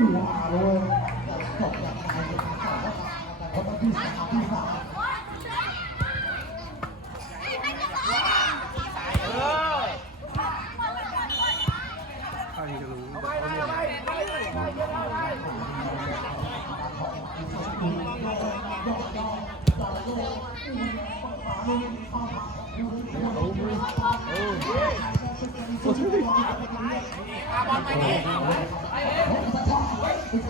มาเลยจบอย่างไรเพราะที่สามที่สามใครจะรู้เอา เลย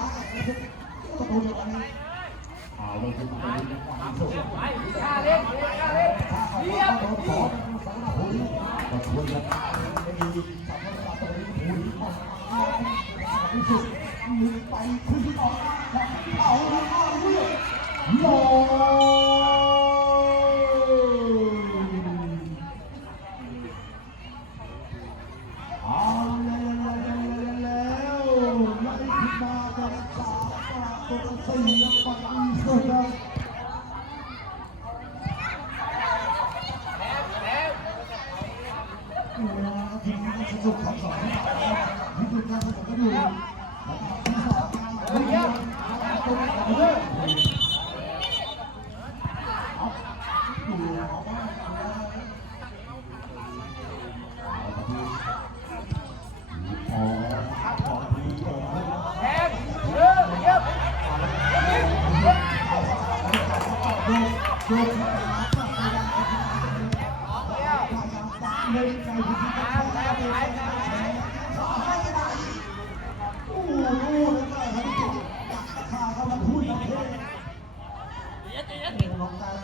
คุณผู้ชมามสุขกล้าเล่นข้าเล่นเยี่ยมขอสำหรั ตัวสี่ยังปังสุดครับทีมงานสนุกของสองที่ดูการผสมก็ดูที่สองเยี่ยมตัวของเรื่องพ เล่นใจดีแล้วแล้วแล้วโอ้โหแล้วก็ให้ติดข้าเข้ามาพูดประเทศเก่งลงกัน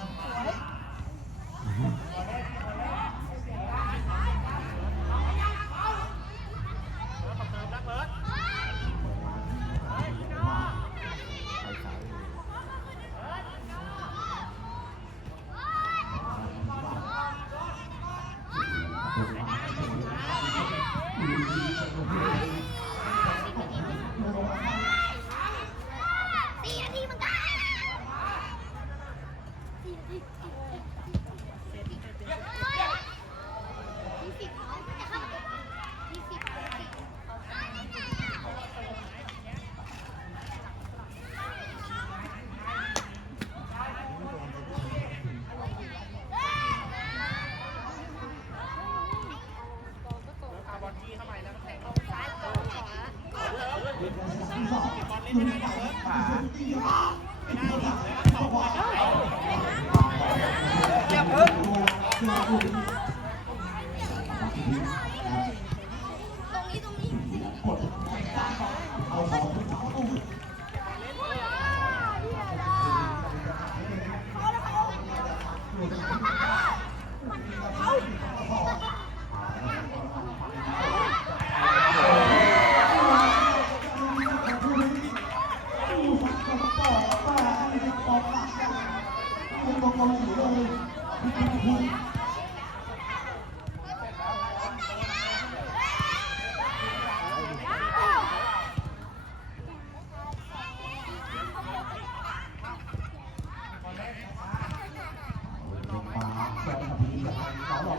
สี่นาทีมันก็สี่นาทียี่สิบจะเข้ายี่สิบ เยี่ยมเพิ่ม ตรงนี้ตรงนี้ เอาของไปเอาตู้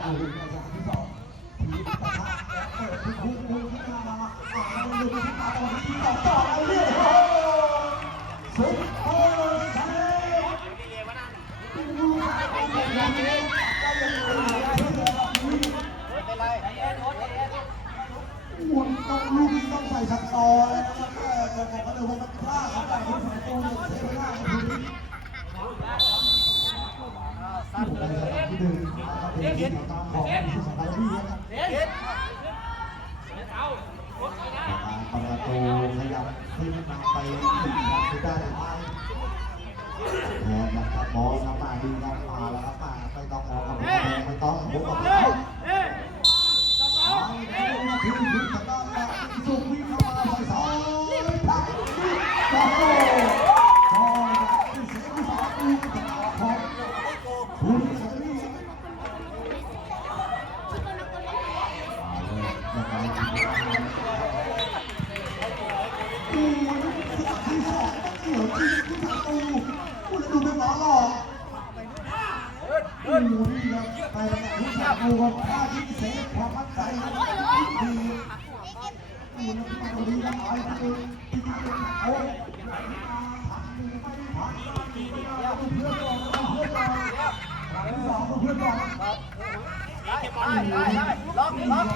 มันต้องลูกต้องใส่สักตอแล้วก็บอกเขาเลยว่ามันพลาดไปที่ฝ่ายตรงเนี่ยเสียลาทีนี้ที่หนึ่ง เป็นที่ตามของที่สบายดีนะครับเด็ดเอาประตูขยับขึ้นมาไปถึงคือได้ไหมแทนนะครับบอลครับมาดีครับมาแล้วครับมาไม่ต้องมองครับไม่ต้องผมบอกแล้วเอ๊ะถึงถึงทางด้านหลังสุขวิ่งเข้ามาใส่สองทักโอ้โหโอ้ยที่เสียที่สองคือของคุณเฉลี่ย สองเกี่ยวที่ที่ทางตูกูจะดูเป็นหมอหลอกกูนี่ครับไปแล้วที่ทางตูครับท่าที่เสียความมั่นใจที่ดีกูนี่มาตรงนี้ครับไอ้ที่ที่โอ้ยเอาเพื่อนก่อก่อนเอาเพื่อนก่อนเอาเพื่อนก่อนได้ได้ได้ล็อกล็อก